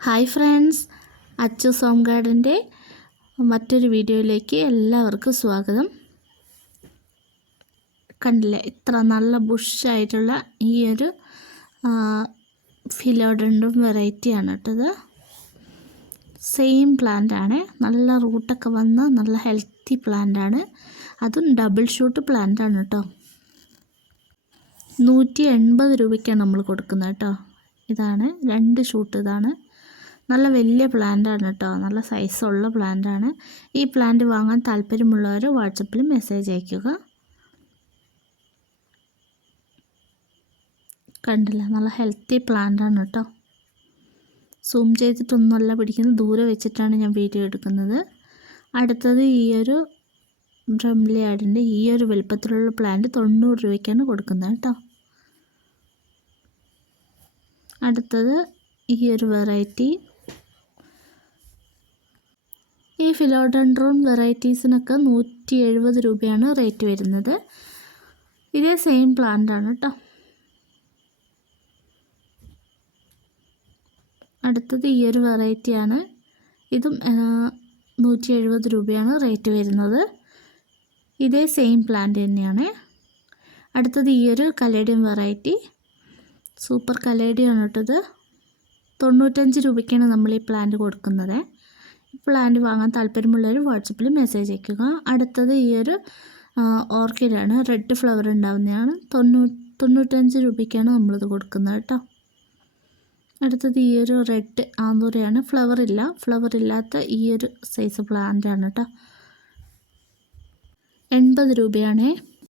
Hi friends Achu സോം ഗാർഡന്റെ മറ്റൊരു വീഡിയോയിലേക്ക് എല്ലാവർക്കും സ്വാഗതം. കണ്ടില്ലേ ഇത്ര നല്ല ബുഷായിട്ടുള്ള ഈ ഒരു ഫിലോഡൻഡും വെറൈറ്റിയാണ് കേട്ടത് സെയിം പ്ലാന്റ് ആണ് നല്ല റൂട്ടൊക്കെ വന്ന നല്ല ഹെൽത്തി പ്ലാന്റ് ആണ് അതും ഡബിൾ ഷൂട്ട് പ്ലാന്റ് ആണ് കേട്ടോ. നൂറ്റി എൺപത് രൂപയ്ക്കാണ് നമ്മൾ കൊടുക്കുന്നത് കേട്ടോ. ഇതാണ് രണ്ട് ഷൂട്ട് ഇതാണ്. നല്ല വലിയ പ്ലാന്റാണ് കേട്ടോ നല്ല സൈസുള്ള പ്ലാന്റാണ്. ഈ പ്ലാന്റ് വാങ്ങാൻ താല്പര്യമുള്ളവർ വാട്സപ്പിൽ മെസ്സേജ് അയക്കുക. കണ്ടില്ല? നല്ല ഹെൽത്തി പ്ലാന്റാണ് കേട്ടോ സൂം ചെയ്തിട്ടൊന്നുമല്ല പിടിക്കുന്നത് ദൂരെ വെച്ചിട്ടാണ് ഞാൻ വീഡിയോ എടുക്കുന്നത്. അടുത്തത് ഈ ഒരു ആടിന്റെ ഈ ഒരു വലുപ്പത്തിലുള്ള പ്ലാന്റ് തൊണ്ണൂറ് രൂപയ്ക്കാണ് കൊടുക്കുന്നത് കേട്ടോ അടുത്തത് ഈ ഒരു വെറൈറ്റി ഈ ഫിലോഡൻഡ്രോൺ വെറൈറ്റീസിനൊക്കെ നൂറ്റി എഴുപത് രൂപയാണ് റേറ്റ് വരുന്നത്. ഇതേ സെയിം പ്ലാന്റ് ആണ് കേട്ടോ അടുത്തത് ഈ ഒരു വെറൈറ്റിയാണ്. ഇതും നൂറ്റി എഴുപത് രൂപയാണ് റേറ്റ് വരുന്നത്. ഇതേ സെയിം പ്ലാന്റ് തന്നെയാണ്. അടുത്തത് ഈ ഒരു കലേഡിയം വെറൈറ്റി. സൂപ്പർ കലേഡിയാണ് കേട്ടത് തൊണ്ണൂറ്റഞ്ച് രൂപയ്ക്കാണ് നമ്മൾ ഈ പ്ലാന്റ് കൊടുക്കുന്നത്. പ്ലാന്റ് വാങ്ങാൻ താല്പര്യമുള്ളവർ വാട്സപ്പിൽ മെസ്സേജ് അയക്കുക. അടുത്തത് ഈ ഒരു ഓർക്കിഡാണ്. റെഡ് ഫ്ലവർ ഉണ്ടാവുന്നതാണ്. തൊണ്ണൂ തൊണ്ണൂറ്റഞ്ച് രൂപയ്ക്കാണ് നമ്മളിത് കൊടുക്കുന്നത് കേട്ടോ. അടുത്തത് ഈ ഒരു റെഡ് ആന്തൂരയാണ് ഫ്ലവർ ഇല്ല. ഫ്ലവർ ഇല്ലാത്ത ഈ ഒരു സൈസ് പ്ലാന്റ് ആണ് കേട്ടോ. എൺപത് രൂപയാണേ.